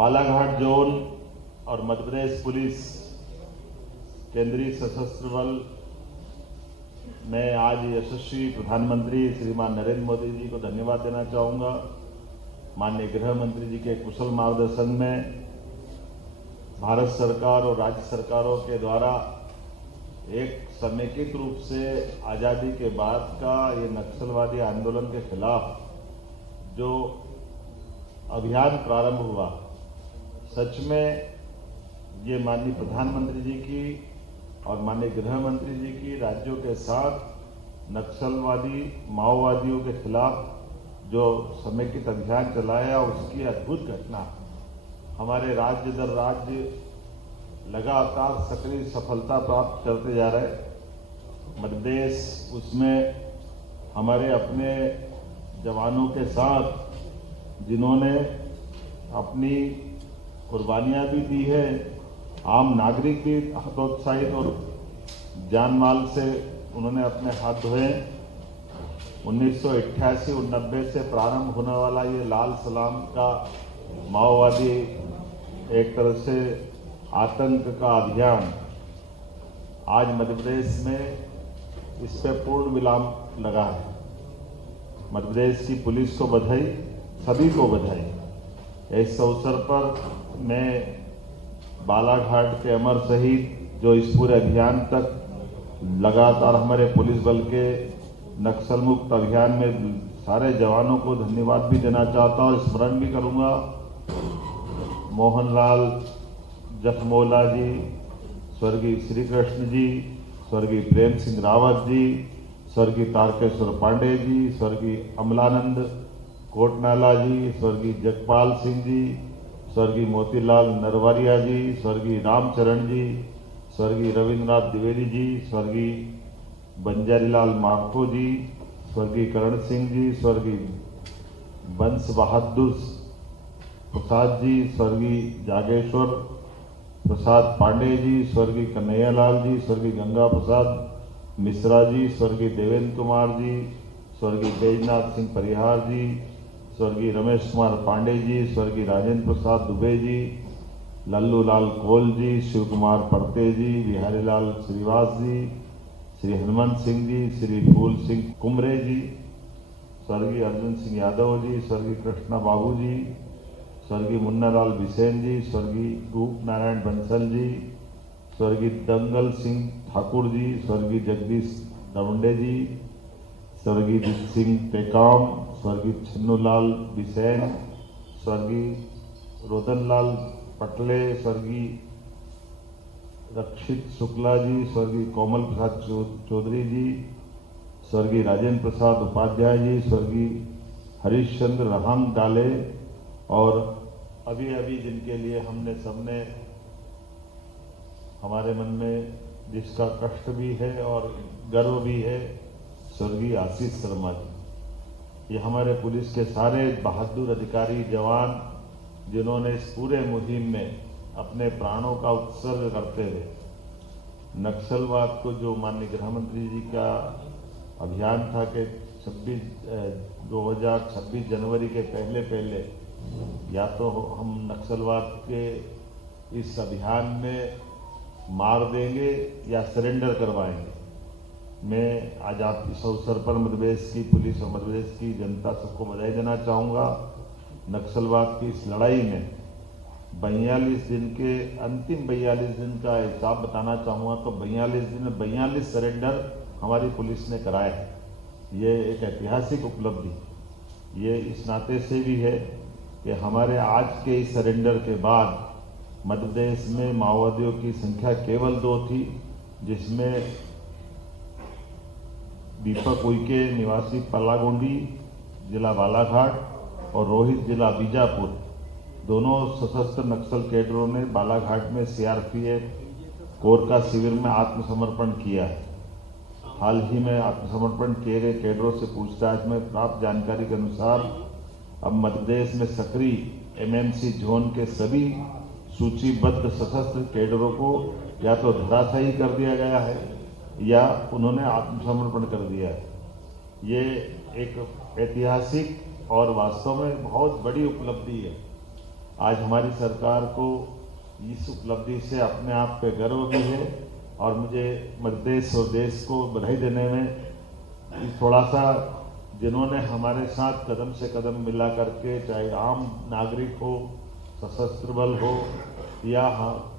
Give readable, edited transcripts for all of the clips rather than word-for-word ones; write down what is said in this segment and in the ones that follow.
Balaghat zone और Madhya Pradesh police केंद्रीय सशस्त्र बल मैं आज यशस्वी प्रधानमंत्री श्रीमान नरेंद्र मोदी जी को धन्यवाद देना चाहूँगा। माननीय गृह मंत्री जी के कुशल मार्गदर्शन में भारत सरकार और राज्य सरकारों के द्वारा एक समेकित रूप से आज़ादी के बाद का ये नक्सलवादी आंदोलन के खिलाफ जो अभियान प्रारंभ हुआ, सच में ये माननीय प्रधानमंत्री जी की और माननीय गृह मंत्री जी की राज्यों के साथ नक्सलवादी माओवादियों के खिलाफ जो समेकित अभियान चलाया उसकी अद्भुत घटना। हमारे राज्य दर राज्य लगातार सक्रिय सफलता प्राप्त करते जा रहे। मध्य प्रदेश उसमें हमारे अपने जवानों के साथ जिन्होंने अपनी कुर्बानियां भी दी है, आम नागरिक भी हतोत्साहित और जान माल से उन्होंने अपने हाथ धोए। 1988-90 से प्रारंभ होने वाला ये लाल सलाम का माओवादी एक तरह से आतंक का अभियान आज मध्य प्रदेश में इस पे पूर्ण विराम लगा है। मध्य प्रदेश की पुलिस को बधाई, सभी को बधाई। इस अवसर पर मैं बालाघाट के अमर शहीद जो इस पूरे अभियान तक लगातार हमारे पुलिस बल के नक्सल मुक्त अभियान में सारे जवानों को धन्यवाद भी देना चाहता हूँ। स्मरण भी करूँगा मोहनलाल जखमोला जी, स्वर्गीय श्री कृष्ण जी, स्वर्गीय प्रेम सिंह रावत जी, स्वर्गीय तारकेश्वर पांडे जी, स्वर्गीय अमलानंद कोटनाला जी, स्वर्गीय जगपाल सिंह जी, स्वर्गीय मोतीलाल नरवारिया जी, स्वर्गीय रामचरण जी, स्वर्गीय रविन्द्रनाथ द्विवेदी जी, स्वर्गीय बंजारीलाल मार्को जी, स्वर्गीय करण सिंह जी, स्वर्गीय बंस बहादुर प्रसाद जी, स्वर्गीय जागेश्वर प्रसाद पांडे जी, स्वर्गीय कन्हैयालाल जी, स्वर्गीय गंगा प्रसाद मिश्रा जी, स्वर्गीय देवेंद्र कुमार जी, स्वर्गीय बैजनाथ सिंह परिहार जी, स्वर्गीय रमेश कुमार पांडे जी, स्वर्गीय राजेंद्र प्रसाद दुबे जी, लल्लू लाल कोल जी, शिव कुमार परते जी, बिहारी लाल श्रीवास जी, श्री हनुमंत सिंह जी, श्री फूल सिंह कुमरे जी, स्वर्गीय अर्जुन सिंह यादव जी, स्वर्गीय कृष्णा बाबू जी, स्वर्गीय मुन्नालाल बिसेन जी, स्वर्गीय रूप नारायण बंसल जी, स्वर्गीय दंगल सिंह ठाकुर जी, स्वर्गीय जगदीश दवंडे जी, स्वर्गीय जीत सिंह टेकाम, स्वर्गीय छन्नूलाल बिसेन, स्वर्गीय रोदनलाल पटले, स्वर्गीय रक्षित शुक्ला जी, स्वर्गीय कोमल प्रसाद चौधरी जी, स्वर्गीय राजेंद्र प्रसाद उपाध्याय जी, स्वर्गीय हरीश चंद्र रहांग डाले और अभी अभी जिनके लिए हमने सबने हमारे मन में जिसका कष्ट भी है और गर्व भी है, स्वर्गीय आशीष शर्मा जी। ये हमारे पुलिस के सारे बहादुर अधिकारी जवान जिन्होंने इस पूरे मुहिम में अपने प्राणों का उत्सर्ग करते हुए नक्सलवाद को, जो माननीय गृह मंत्री जी का अभियान था कि 2026 जनवरी के पहले या तो हम नक्सलवाद के इस अभियान में मार देंगे या सरेंडर करवाएंगे। मैं आज आप इस अवसर पर मध्य प्रदेश की पुलिस और मध्य प्रदेश की जनता सबको बधाई देना चाहूँगा। नक्सलवाद की इस लड़ाई में 42 दिन के अंतिम 42 दिन का हिसाब बताना चाहूँगा तो 42 दिन में 42 सरेंडर हमारी पुलिस ने कराए हैं। ये एक ऐतिहासिक उपलब्धि ये इस नाते से भी है कि हमारे आज के इस सरेंडर के बाद मध्य प्रदेश में माओवादियों की संख्या केवल 2 थी, जिसमें दीपक उइके निवासी पलागोंडी जिला बालाघाट और रोहित जिला बीजापुर, दोनों सशस्त्र नक्सल कैडरों ने बालाघाट में सीआरपीएफ कोर का शिविर में आत्मसमर्पण किया है। हाल ही में आत्मसमर्पण किए गए कैडरों से पूछताछ में प्राप्त जानकारी के अनुसार अब मध्य प्रदेश में सक्रिय एमएमसी जोन के सभी सूचीबद्ध सशस्त्र कैडरों को या तो धराशायी कर दिया गया है या उन्होंने आत्मसमर्पण कर दिया है। ये एक ऐतिहासिक और वास्तव में बहुत बड़ी उपलब्धि है। आज हमारी सरकार को इस उपलब्धि से अपने आप पे गर्व भी है और मुझे मध्य प्रदेश और देश को बधाई देने में थोड़ा सा जिन्होंने हमारे साथ कदम से कदम मिला करके, चाहे आम नागरिक हो, सशस्त्र बल हो या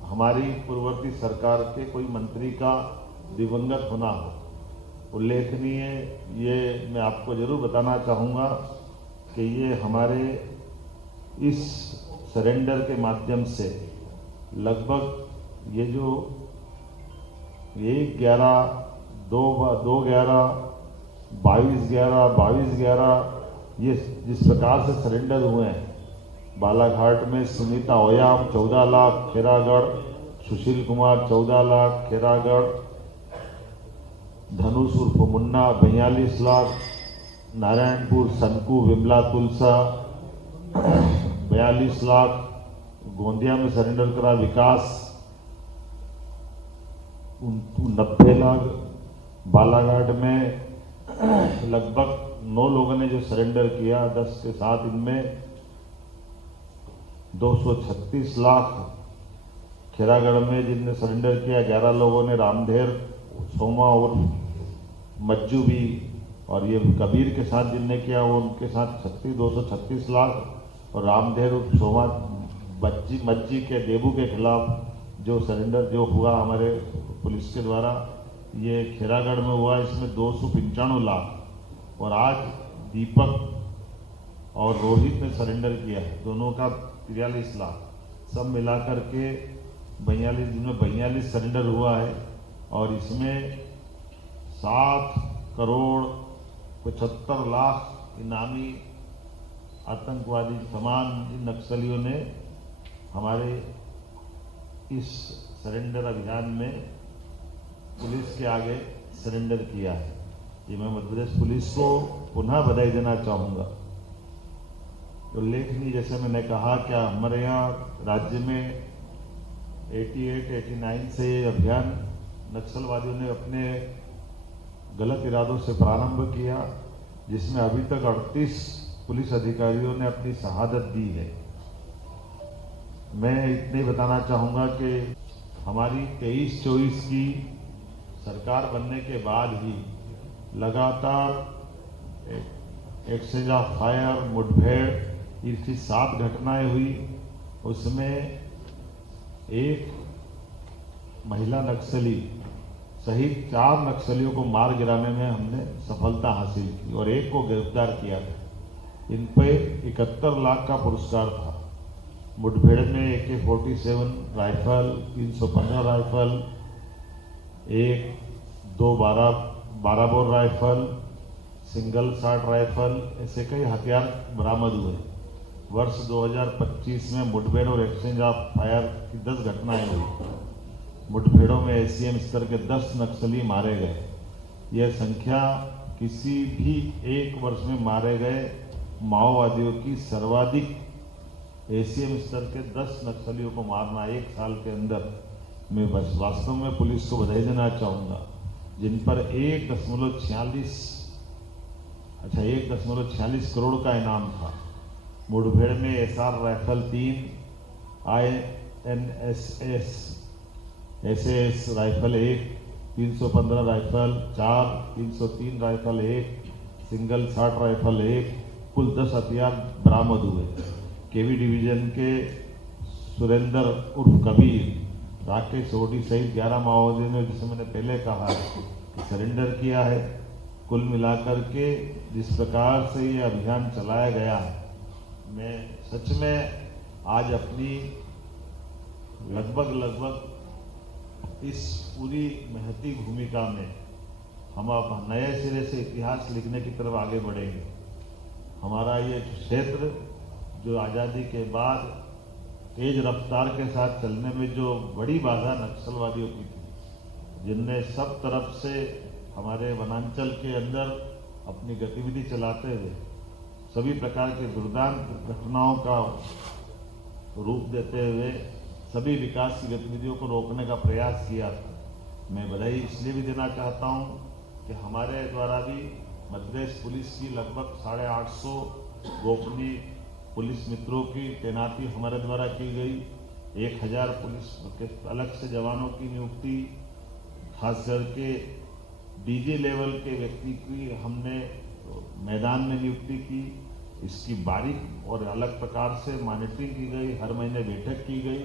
हमारी पूर्ववर्ती सरकार के कोई मंत्री का दिवंगत होना हो, उल्लेखनीय ये मैं आपको जरूर बताना चाहूँगा कि ये हमारे इस सरेंडर के माध्यम से लगभग ये जो 1/11, 2/11, 22/11, 22/11 ये जिस प्रकार से सरेंडर हुए हैं, बालाघाट में सुनीता ओयाम 14 लाख, खेरागढ़ सुशील कुमार 14 लाख, खेरागढ़ धनुष उर्फ मुन्ना 42 लाख, नारायणपुर सनकू विमला तुलसा 42 लाख, गोंदिया में सरेंडर करा विकास 90 लाख, बालाघाट में लगभग 9 लोगों ने जो सरेंडर किया, 10 के साथ इनमें 236 लाख, खेरागढ़ में जिनने सरेंडर किया 11 लोगों ने, रामधेर सोमा और मज्जू भी और ये कबीर के साथ जिनने किया वो उनके साथ 236 लाख और रामधेर सोमा मज्जी के देबू के खिलाफ जो सरेंडर जो हुआ हमारे पुलिस के द्वारा, ये खेरागढ़ में हुआ, इसमें 295 लाख और आज दीपक और रोहित ने सरेंडर किया है, दोनों का 43 लाख, सब मिलाकर के 42, जिनमें 42 सरेंडर हुआ है और इसमें 7 करोड़ 75 लाख इनामी आतंकवादी समान नक्सलियों ने हमारे इस सरेंडर अभियान में पुलिस के आगे सरेंडर किया है। ये मैं मध्य प्रदेश पुलिस को पुनः बधाई देना चाहूँगा। उल्लेखनीय जैसे मैंने कहा क्या हमारे यहाँ राज्य में 88-89 से ये अभियान नक्सलवादियों ने अपने गलत इरादों से प्रारंभ किया, जिसमें अभी तक 38 पुलिस अधिकारियों ने अपनी शहादत दी है। मैं इतने बताना चाहूँगा कि हमारी 23-24 की सरकार बनने के बाद ही लगातार एक्सचेंज ऑफ फायर, मुठभेड़, इसकी 7 घटनाएं हुई। उसमें एक महिला नक्सली सहित 4 नक्सलियों को मार गिराने में हमने सफलता हासिल की और एक को गिरफ्तार किया था। इन पे 71 लाख का पुरस्कार था। मुठभेड़ में AK-47 rifle, 315 rifle, 2 12 bore rifle, single shot rifle, ऐसे कई हथियार बरामद हुए। वर्ष 2025 में मुठभेड़ और एक्सचेंज ऑफ फायर की 10 घटनाएं हुई। मुठभेड़ों में ACM स्तर के 10 नक्सली मारे गए। यह संख्या किसी भी एक वर्ष में मारे गए माओवादियों की सर्वाधिक। ACM स्तर के 10 नक्सलियों को मारना एक साल के अंदर, मैं बस वास्तव में पुलिस को बधाई देना चाहूँगा, जिन पर 1.46 करोड़ का इनाम था। मुठभेड़ में SR rifle 3, INSS SAS rifle 1, 315 rifle 4, 303 rifle 1, single shot rifle 1, कुल 10 हथियार बरामद हुए। KV डिवीजन के सुरेंद्र उर्फ कबीर, राकेश सोडी सहित 11 माओवादियों ने, जिसे मैंने पहले कहा कि सरेंडर किया है। कुल मिलाकर के जिस प्रकार से ये अभियान चलाया गया है, मैं सच में आज अपनी लगभग इस पूरी महती भूमिका में हम अब नए सिरे से इतिहास लिखने की तरफ आगे बढ़ेंगे। हमारा ये क्षेत्र जो आज़ादी के बाद तेज रफ्तार के साथ चलने में जो बड़ी बाधा नक्सलवादियों की थी, जिनने सब तरफ से हमारे वनांचल के अंदर अपनी गतिविधि चलाते हुए सभी प्रकार के दुर्दांत घटनाओं का रूप देते हुए सभी विकास की गतिविधियों को रोकने का प्रयास किया था। मैं बधाई इसलिए भी देना चाहता हूं कि हमारे द्वारा भी मध्य प्रदेश पुलिस की लगभग 850 गोपनीय पुलिस मित्रों की तैनाती हमारे द्वारा की गई। 1000 पुलिस के अलग से जवानों की नियुक्ति, खास करके डीजी लेवल के व्यक्ति की हमने मैदान में नियुक्ति की। इसकी बारीक और अलग प्रकार से मॉनिटरिंग की गई, हर महीने बैठक की गई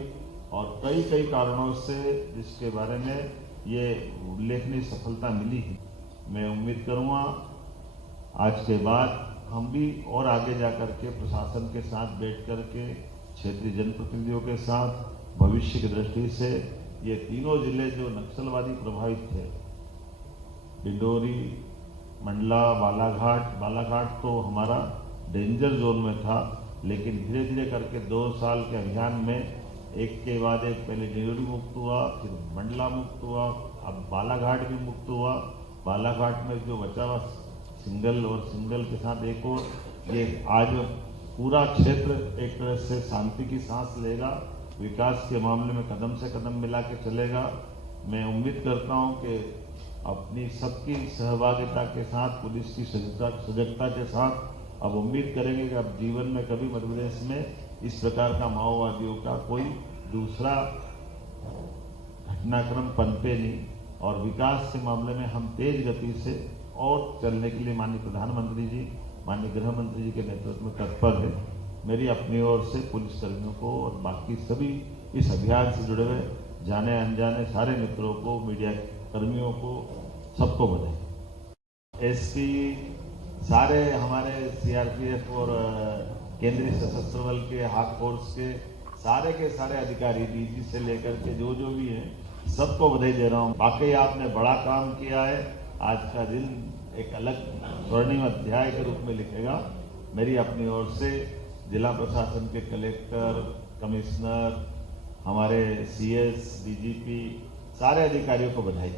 और कई कारणों से जिसके बारे में ये उल्लेखनीय सफलता मिली है। मैं उम्मीद करूँगा आज के बाद हम भी और आगे जाकर के प्रशासन के साथ बैठ कर के क्षेत्रीय जनप्रतिनिधियों के साथ भविष्य की दृष्टि से ये तीनों जिले जो नक्सलवादी प्रभावित थे, डिंडोरी, मंडला, बालाघाट तो हमारा डेंजर जोन में था, लेकिन धीरे धीरे करके 2 साल के अभियान में एक के बाद एक पहले डिंडोरी मुक्त हुआ, फिर मंडला मुक्त हुआ, अब बालाघाट भी मुक्त हुआ। बालाघाट में जो बचा हुआ सिंगल के साथ एक और, ये आज पूरा क्षेत्र एक तरह से शांति की सांस लेगा, विकास के मामले में कदम से कदम मिला के चलेगा। मैं उम्मीद करता हूं कि अपनी सबकी सहभागिता के साथ, पुलिस की सजगता के साथ अब उम्मीद करेंगे कि अब जीवन में कभी मध्य प्रदेश में इस प्रकार का माओवादियों का कोई दूसरा घटनाक्रम पनपे नहीं, और विकास के मामले में हम तेज गति से और चलने के लिए माननीय प्रधानमंत्री जी, माननीय गृह मंत्री जी के नेतृत्व में तत्पर है। मेरी अपनी ओर से पुलिस कर्मियों को और बाकी सभी इस अभियान से जुड़े हुए जाने अनजाने सारे मित्रों को, मीडिया कर्मियों को, सबको बधाई। एसपी, सारे हमारे सीआरपीएफ और केंद्रीय सशस्त्र बल के, हाक फोर्स के सारे अधिकारी, डीजी से लेकर के जो भी हैं, सबको बधाई दे रहा हूँ। वाकई आपने बड़ा काम किया है। आज का दिन एक अलग स्वर्णिम अध्याय के रूप में लिखेगा। मेरी अपनी ओर से जिला प्रशासन के कलेक्टर, कमिश्नर, हमारे सीएस, डीजीपी, सारे अधिकारियों को बधाई।